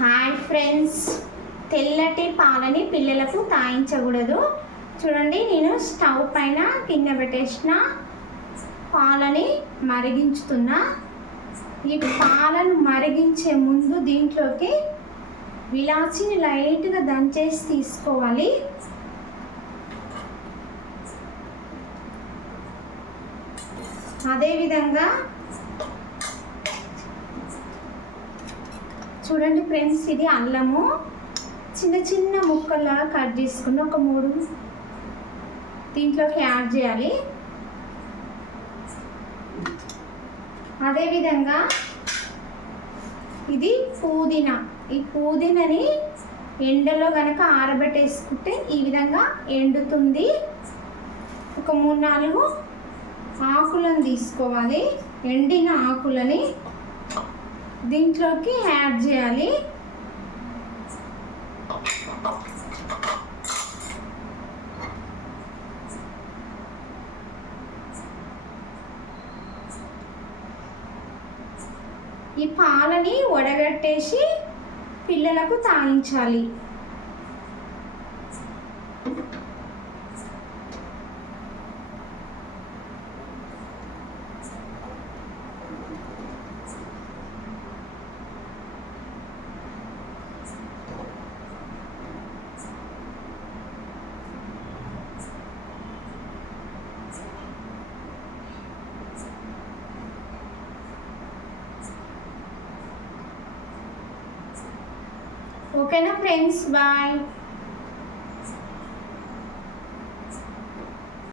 Hi friends, తెల్లటి పాలని పిల్లలకు తాగించకూడదు. చూడండి, నేను స్టవ్ పైన కింద పెట్టేసిన పాలని మరిగించుతున్నా. ఈ పాలను మరిగించే ముందు దీంట్లోకి విలాచిని లైట్గా దంచేసి తీసుకోవాలి. అదేవిధంగా చూడండి ఫ్రెండ్స్, ఇది అల్లము చిన్న చిన్న ముక్కలా కట్ చేసుకుని ఒక 3 దీంట్లోకి యాడ్ చేయాలి. అదేవిధంగా ఇది పుదీనా. ఈ పుదీనాని ఎండలో కనుక ఆరబెట్టేసుకుంటే ఈ విధంగా ఎండుతుంది. ఒక 3-4 ఆకులను తీసుకోవాలి. ఎండిన ఆకులని దీంట్లోకి యాడ్ చేయాలి. ఈ పాలని వడగట్టేసి పిల్లలకు తాగించాలి. ఓకేనా ఫ్రెండ్స్, బాయ్.